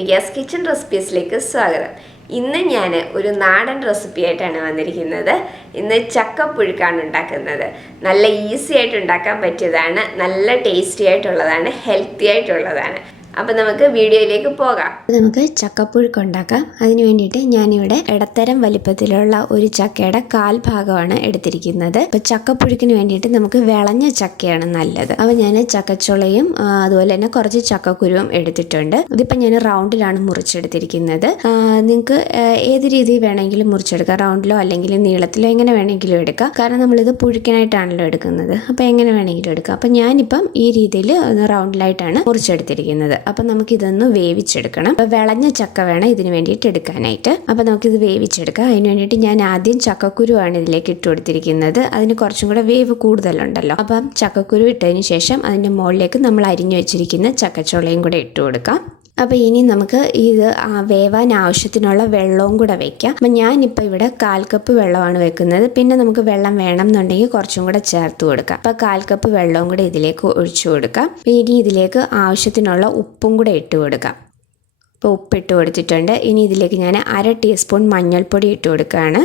Devika's kitchen റെസിപ്പീസിലേക്ക് സ്വാഗതം. ഇന്ന് ഞാൻ ഒരു നാടൻ റെസിപ്പി ആയിട്ടാണ് വന്നിരിക്കുന്നത്. ഇന്ന് ചക്കപ്പുഴുക്കാണ് ഉണ്ടാക്കുന്നത്. നല്ല ഈസി ആയിട്ട് ഉണ്ടാക്കാൻ പറ്റിയതാണ്, നല്ല ടേസ്റ്റി ആയിട്ടുള്ളതാണ്, ഹെൽത്തി ആയിട്ടുള്ളതാണ്. അപ്പോൾ നമുക്ക് വീഡിയോയിലേക്ക് പോകാം. നമുക്ക് ചക്കപ്പുഴുക്ക് ഉണ്ടാക്കാം. അതിന് വേണ്ടിയിട്ട് ഞാനിവിടെ ഇടത്തരം വലിപ്പത്തിലുള്ള ഒരു ചക്കയുടെ 1/4 ഭാഗമാണ് എടുത്തിരിക്കുന്നത്. അപ്പോൾ ചക്കപ്പുഴുക്കിന് വേണ്ടിയിട്ട് നമുക്ക് വിളഞ്ഞ ചക്കയാണ് നല്ലത്. അപ്പോൾ ഞാൻ ചക്കച്ചുളയും അതുപോലെ തന്നെ കുറച്ച് ചക്കക്കുരുവും എടുത്തിട്ടുണ്ട്. ഇതിപ്പോൾ ഞാൻ റൗണ്ടിലാണ് മുറിച്ചെടുത്തിരിക്കുന്നത്. നിങ്ങൾക്ക് ഏത് രീതിയിൽ വേണമെങ്കിലും മുറിച്ചെടുക്കാം, റൗണ്ടിലോ അല്ലെങ്കിൽ നീളത്തിലോ എങ്ങനെ വേണമെങ്കിലും എടുക്കാം. കാരണം നമ്മളിത് പുഴുക്കിനായിട്ടാണല്ലോ എടുക്കുന്നത്, അപ്പോൾ എങ്ങനെ വേണമെങ്കിലും എടുക്കാം. അപ്പോൾ ഞാനിപ്പം ഈ രീതിയിൽ റൗണ്ടിലായിട്ടാണ് മുറിച്ചെടുത്തിരിക്കുന്നത്. അപ്പം നമുക്കിതൊന്ന് വേവിച്ചെടുക്കണം. അപ്പോൾ വിളഞ്ഞ ചക്ക വേണം ഇതിന് വേണ്ടിയിട്ട് എടുക്കാനായിട്ട്. അപ്പോൾ നമുക്കിത് വേവിച്ചെടുക്കാം. അതിന് വേണ്ടിയിട്ട് ഞാൻ ആദ്യം ചക്കക്കുരുവാണ് ഇതിലേക്ക് ഇട്ട് കൊടുത്തിരിക്കുന്നത്. അതിന് കുറച്ചും കൂടെ വേവ് കൂടുതലുണ്ടല്ലോ. അപ്പം ചക്കക്കുരു ഇട്ടതിന് ശേഷം അതിൻ്റെ മുകളിലേക്ക് നമ്മൾ അരിഞ്ഞു വെച്ചിരിക്കുന്ന ചക്കച്ചുളയും കൂടെ ഇട്ട് കൊടുക്കാം. അപ്പോൾ ഇനി നമുക്ക് ഇത് വേവാൻ ആവശ്യത്തിനുള്ള വെള്ളവും കൂടെ വയ്ക്കാം. അപ്പം ഞാനിപ്പോൾ ഇവിടെ 1/4 കപ്പ് വെള്ളമാണ് വെക്കുന്നത്. പിന്നെ നമുക്ക് വെള്ളം വേണം എന്നുണ്ടെങ്കിൽ കുറച്ചും കൂടെ ചേർത്ത് കൊടുക്കാം. അപ്പോൾ 1/4 കപ്പ് വെള്ളവും കൂടെ ഇതിലേക്ക് ഒഴിച്ചു കൊടുക്കാം. ഇനി ഇതിലേക്ക് ആവശ്യത്തിനുള്ള ഉപ്പും കൂടെ ഇട്ട് കൊടുക്കാം. അപ്പോൾ ഉപ്പിട്ട് കൊടുത്തിട്ടുണ്ട്. ഇനി ഇതിലേക്ക് ഞാൻ 1/2 ടീസ്പൂൺ മഞ്ഞൾപ്പൊടി ഇട്ട് കൊടുക്കുകയാണ്.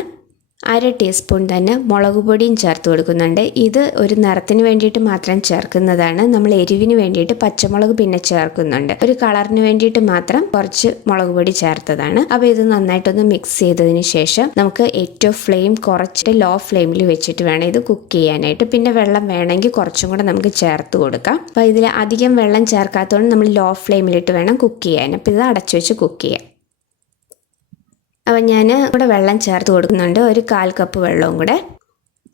1/2 ടീസ്പൂൺ തന്നെ മുളക് പൊടിയും ചേർത്ത് കൊടുക്കുന്നുണ്ട്. ഇത് ഒരു നിറത്തിന് വേണ്ടിയിട്ട് മാത്രം ചേർക്കുന്നതാണ്. നമ്മൾ എരിവിന് വേണ്ടിയിട്ട് പച്ചമുളക് പിന്നെ ചേർക്കുന്നുണ്ട്. ഒരു കളറിന് വേണ്ടിയിട്ട് മാത്രം കുറച്ച് മുളക് പൊടി ചേർത്തതാണ്. അപ്പോൾ ഇത് നന്നായിട്ടൊന്ന് മിക്സ് ചെയ്തതിന് ശേഷം നമുക്ക് ഏറ്റവും ഫ്ലെയിം കുറച്ചിട്ട് ലോ ഫ്ലെയിമിൽ വെച്ചിട്ട് വേണം ഇത് കുക്ക് ചെയ്യാനായിട്ട്. പിന്നെ വെള്ളം വേണമെങ്കിൽ കുറച്ചും കൂടെ നമുക്ക് ചേർത്ത് കൊടുക്കാം. അപ്പോൾ ഇതിൽ അധികം വെള്ളം ചേർക്കാത്തതുകൊണ്ട് നമ്മൾ ലോ ഫ്ലെയിമിലിട്ട് വേണം കുക്ക് ചെയ്യാൻ. അപ്പോൾ ഇത് അടച്ചു വെച്ച് കുക്ക് ചെയ്യാം. അപ്പോൾ ഞാൻ ഇവിടെ വെള്ളം ചേർത്ത് കൊടുക്കുന്നുണ്ട്, ഒരു 1/4 കപ്പ് വെള്ളവും കൂടെ.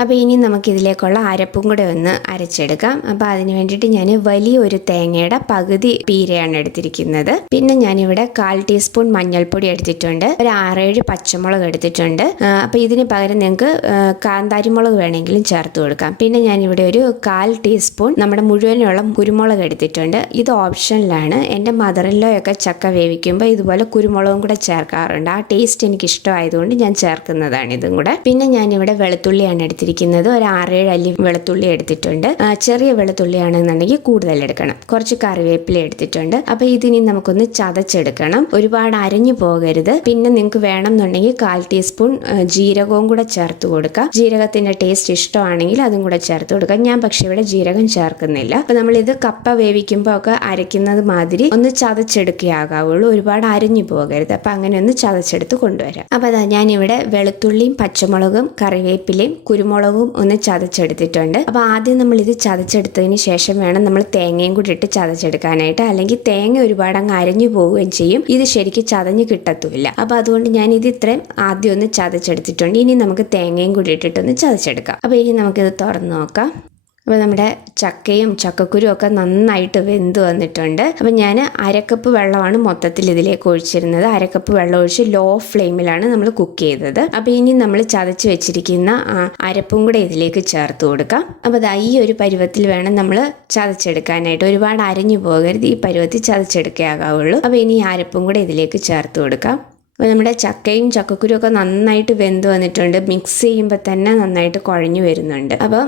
അപ്പോൾ ഇനി നമുക്കിതിലേക്കുള്ള അരപ്പും കൂടെ ഒന്ന് അരച്ചെടുക്കാം. അപ്പോൾ അതിന് വേണ്ടിയിട്ട് ഞാൻ വലിയൊരു തേങ്ങയുടെ പകുതി പീരയാണ് എടുത്തിരിക്കുന്നത്. പിന്നെ ഞാനിവിടെ 1/4 ടീസ്പൂൺ മഞ്ഞൾപ്പൊടി എടുത്തിട്ടുണ്ട്. ഒരു 6-7 പച്ചമുളക് എടുത്തിട്ടുണ്ട്. അപ്പോൾ ഇതിന് പകരം നിങ്ങൾക്ക് കാന്താരിമുളക് വേണമെങ്കിലും ചേർത്ത് കൊടുക്കാം. പിന്നെ ഞാനിവിടെ ഒരു 1/4 ടീസ്പൂൺ നമ്മുടെ മുഴുവനുള്ള കുരുമുളക് എടുത്തിട്ടുണ്ട്. ഇത് ഓപ്ഷനിലാണ്. എൻ്റെ മദറിൻലോയൊക്കെ ചക്ക വേവിക്കുമ്പോൾ ഇതുപോലെ കുരുമുളകും കൂടെ ചേർക്കാറുണ്ട്. ആ ടേസ്റ്റ് എനിക്ക് ഇഷ്ടമായതുകൊണ്ട് ഞാൻ ചേർക്കുന്നതാണ് ഇതും കൂടെ. പിന്നെ ഞാനിവിടെ വെളുത്തുള്ളിയാണ് എടുത്തിരിക്കുന്നത്. ഒരു 6-7 അല്ലി വെളുത്തുള്ളി എടുത്തിട്ടുണ്ട്. ചെറിയ വെളുത്തുള്ളിയാണെന്നുണ്ടെങ്കിൽ കൂടുതൽ എടുക്കണം. കുറച്ച് കറിവേപ്പില എടുത്തിട്ടുണ്ട്. അപ്പോൾ ഇതിനി നമുക്കൊന്ന് ചതച്ചെടുക്കണം. ഒരുപാട് അരഞ്ഞു പോകരുത്. പിന്നെ നിങ്ങൾക്ക് വേണമെന്നുണ്ടെങ്കിൽ 1/4 ടീസ്പൂൺ ജീരകവും കൂടെ ചേർത്ത് കൊടുക്കുക. ജീരകത്തിന്റെ ടേസ്റ്റ് ഇഷ്ടമാണെങ്കിൽ അതും കൂടെ ചേർത്ത് കൊടുക്കുക. ഞാൻ പക്ഷേ ഇവിടെ ജീരകം ചേർക്കുന്നില്ല. അപ്പോൾ നമ്മളിത് കപ്പ വേവിക്കുമ്പോൾ ഒക്കെ അരയ്ക്കുന്നത് മാതിരി ഒന്ന് ചതച്ചെടുക്കുകയാകാവുള്ളൂ. ഒരുപാട് അരഞ്ഞു പോകരുത്. അപ്പോൾ അങ്ങനെ ഒന്ന് ചതച്ചെടുത്ത് കൊണ്ടുവരാം. അപ്പോൾ അതാ ഞാനിവിടെ വെളുത്തുള്ളിയും പച്ചമുളകും കറിവേപ്പിലയും കുരുമുളകും ഒന്ന് ചതച്ചെടുത്തിട്ടുണ്ട്. അപ്പോൾ ആദ്യം നമ്മൾ ഇത് ചതച്ചെടുത്തതിന് ശേഷം വേണം നമ്മൾ തേങ്ങയും കൂടി ഇട്ട് ചതച്ചെടുക്കാനായിട്ട്. അല്ലെങ്കിൽ തേങ്ങ ഒരുപാട് അങ്ങ് അരഞ്ഞു പോവുകയും ചെയ്യും. ഇത് ശരിക്കും ചതഞ്ഞ് കിട്ടത്തുമില്ല. അപ്പോൾ അതുകൊണ്ട് ഞാൻ ഇത് ഇത്രയും ആദ്യം ഒന്ന് ചതച്ചെടുത്തിട്ടുണ്ട്. ഇനി നമുക്ക് തേങ്ങയും കൂടി ഇട്ടിട്ടൊന്ന് ചതച്ചെടുക്കാം. അപ്പോൾ ഇനി നമുക്കിത് തുറന്ന് നോക്കാം. അപ്പോൾ നമ്മുടെ ചക്കയും ചക്കക്കുരും ഒക്കെ നന്നായിട്ട് വെന്ത് വന്നിട്ടുണ്ട്. അപ്പോൾ ഞാൻ 1/2 കപ്പ് വെള്ളമാണ് മൊത്തത്തിൽ ഇതിലേക്ക് ഒഴിച്ചിരുന്നത്. 1/2 കപ്പ് വെള്ളം ഒഴിച്ച് ലോ ഫ്ലെയിമിലാണ് നമ്മൾ കുക്ക് ചെയ്തത്. അപ്പോൾ ഇനി നമ്മൾ ചതച്ച് വെച്ചിരിക്കുന്ന അരപ്പും കൂടെ ഇതിലേക്ക് ചേർത്ത് കൊടുക്കാം. അപ്പോൾ അത് ഈ ഒരു പരുവത്തിൽ വേണം നമ്മൾ ചതച്ചെടുക്കാനായിട്ട്. ഒരുപാട് അരഞ്ഞു പോകരുത്. ഈ പരുവത്തിൽ ചതച്ചെടുക്കാവുള്ളൂ. അപ്പോൾ ഇനി അരപ്പും കൂടെ ഇതിലേക്ക് ചേർത്ത് കൊടുക്കാം. അപ്പോൾ നമ്മുടെ ചക്കയും ചക്കക്കുരും ഒക്കെ നന്നായിട്ട് വെന്ത് വന്നിട്ടുണ്ട്. മിക്സ് ചെയ്യുമ്പോൾ തന്നെ നന്നായിട്ട് കുഴഞ്ഞു വരുന്നുണ്ട്. അപ്പം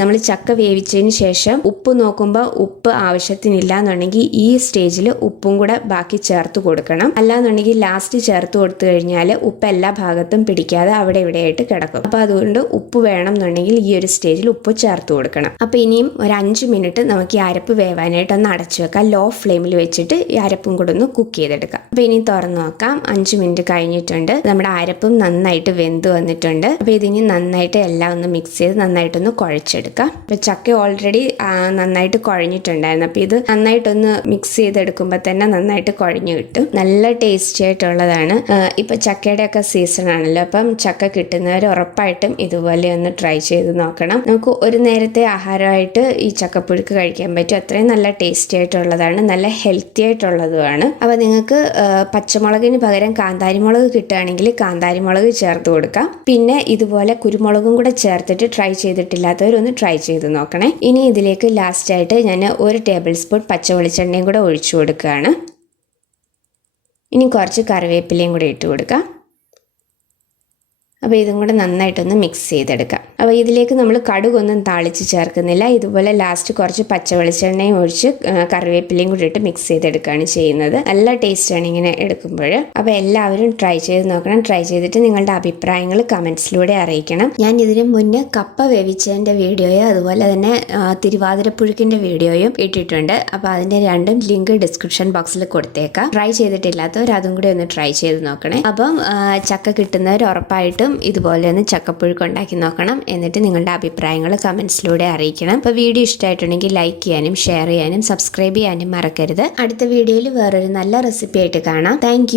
നമ്മൾ ചക്ക വേവിച്ചതിന് ശേഷം ഉപ്പ് നോക്കുമ്പോൾ ഉപ്പ് ആവശ്യത്തിനില്ല എന്നുണ്ടെങ്കിൽ ഈ സ്റ്റേജിൽ ഉപ്പും കൂടെ ബാക്കി ചേർത്ത് കൊടുക്കണം. അല്ലാന്നുണ്ടെങ്കിൽ ലാസ്റ്റ് ചേർത്ത് കൊടുത്തു കഴിഞ്ഞാൽ ഉപ്പ് എല്ലാ ഭാഗത്തും പിടിക്കാതെ അവിടെ ഇവിടെയായിട്ട് കിടക്കും. അപ്പോൾ അതുകൊണ്ട് ഉപ്പ് വേണം എന്നുണ്ടെങ്കിൽ ഈ ഒരു സ്റ്റേജിൽ ഉപ്പ് ചേർത്ത് കൊടുക്കണം. അപ്പോൾ ഇനിയും ഒരു 5 മിനിറ്റ് നമുക്ക് ഈ അരപ്പ് വേവാനായിട്ട് ഒന്ന് അടച്ചു വെക്കാം. ലോ ഫ്ലെയിമിൽ വെച്ചിട്ട് ഈ അരപ്പും കൂടെ ഒന്ന് കുക്ക് ചെയ്തെടുക്കാം. അപ്പോൾ ഇനി തുറന്ന് നോക്കാം. 5 മിനിറ്റ് കഴിഞ്ഞിട്ടുണ്ട്. നമ്മുടെ അരപ്പും നന്നായിട്ട് വെന്ത് വന്നിട്ടുണ്ട്. അപ്പോൾ ഇതിനി നന്നായിട്ട് എല്ലാം ഒന്ന് മിക്സ് ചെയ്ത് നന്നായിട്ടൊന്ന് കുഴച്ചെടുക്കാം. അപ്പോൾ ചക്ക ഓൾറെഡി നന്നായിട്ട് കുഴഞ്ഞിട്ടുണ്ടായിരുന്നു. അപ്പോൾ ഇത് നന്നായിട്ടൊന്ന് മിക്സ് ചെയ്തെടുക്കുമ്പോൾ തന്നെ നന്നായിട്ട് കുഴഞ്ഞു കിട്ടും. നല്ല ടേസ്റ്റി ആയിട്ടുള്ളതാണ്. ഇപ്പോൾ ചക്കയുടെയൊക്കെ സീസൺ ആണല്ലോ. അപ്പം ചക്ക കിട്ടുന്നവർ ഉറപ്പായിട്ടും ഇതുപോലെ ഒന്ന് ട്രൈ ചെയ്ത് നോക്കണം. നമുക്ക് ഒരു നേരത്തെ ആഹാരമായിട്ട് ഈ ചക്കപ്പുഴുക്ക് കഴിക്കാൻ പറ്റും. അത്രയും നല്ല ടേസ്റ്റി ആയിട്ടുള്ളതാണ്, നല്ല ഹെൽത്തി ആയിട്ടുള്ളതുമാണ്. അപ്പോൾ നിങ്ങൾക്ക് പച്ചമുളകിന് പകരം കാന്താരിമുളക് കിട്ടുകയാണെങ്കിൽ കാന്താരിമുളക് ചേർത്ത് കൊടുക്കാം. പിന്നെ ഇതുപോലെ കുരുമുളകും കൂടെ ചേർത്തിട്ട് ട്രൈ ചെയ്തിട്ടില്ലാത്തവരൊന്ന് ട്രൈ ചെയ്ത് നോക്കണേ. ഇനി ഇതിലേക്ക് ലാസ്റ്റായിട്ട് ഞാൻ 1 ടേബിൾ സ്പൂൺ പച്ച വെളിച്ചെണ്ണയും കൂടെ ഒഴിച്ചു കൊടുക്കുകയാണ്. ഇനി കുറച്ച് കറിവേപ്പിലയും കൂടെ ഇട്ട് കൊടുക്കാം. അപ്പോൾ ഇതും കൂടെ നന്നായിട്ടൊന്ന് മിക്സ് ചെയ്തെടുക്കാം. അപ്പോൾ ഇതിലേക്ക് നമ്മൾ കടുകൊന്നും താളിച്ച് ചേർക്കുന്നില്ല. ഇതുപോലെ ലാസ്റ്റ് കുറച്ച് പച്ച വെളിച്ചെണ്ണയും ഒഴിച്ച് കറിവേപ്പിലയും കൂടി ഇട്ട് മിക്സ് ചെയ്തെടുക്കുകയാണ് ചെയ്യുന്നത്. നല്ല ടേസ്റ്റാണ് ഇങ്ങനെ എടുക്കുമ്പോൾ. അപ്പോൾ എല്ലാവരും ട്രൈ ചെയ്ത് നോക്കണം. ട്രൈ ചെയ്തിട്ട് നിങ്ങളുടെ അഭിപ്രായങ്ങൾ കമൻസിലൂടെ അറിയിക്കണം. ഞാൻ ഇതിന് മുന്നേ കപ്പ വേവിച്ചതിൻ്റെ വീഡിയോയും അതുപോലെ തന്നെ തിരുവാതിരപ്പുഴുക്കിൻ്റെ വീഡിയോയും ഇട്ടിട്ടുണ്ട്. അപ്പോൾ അതിൻ്റെ രണ്ടും ലിങ്ക് ഡിസ്ക്രിപ്ഷൻ ബോക്സിൽ കൊടുത്തേക്കാം. ട്രൈ ചെയ്തിട്ടില്ലാത്തവർ അതും കൂടി ഒന്ന് ട്രൈ ചെയ്ത് നോക്കണേ. അപ്പം ചക്ക കിട്ടുന്നവർ ഉറപ്പായിട്ടും ഇതുപോലെ ഒന്ന് ചക്കപ്പുഴുക്ക് ഉണ്ടാക്കി നോക്കണം. എന്നിട്ട് നിങ്ങളുടെ അഭിപ്രായങ്ങൾ കമൻസിലൂടെ അറിയിക്കണം. അപ്പോൾ വീഡിയോ ഇഷ്ടമായിട്ടുണ്ടെങ്കിൽ ലൈക്ക് ചെയ്യാനും ഷെയർ ചെയ്യാനും സബ്സ്ക്രൈബ് ചെയ്യാനും മറക്കരുത്. അടുത്ത വീഡിയോയിൽ വേറൊരു നല്ല റെസിപ്പി ആയിട്ട് കാണാം. താങ്ക്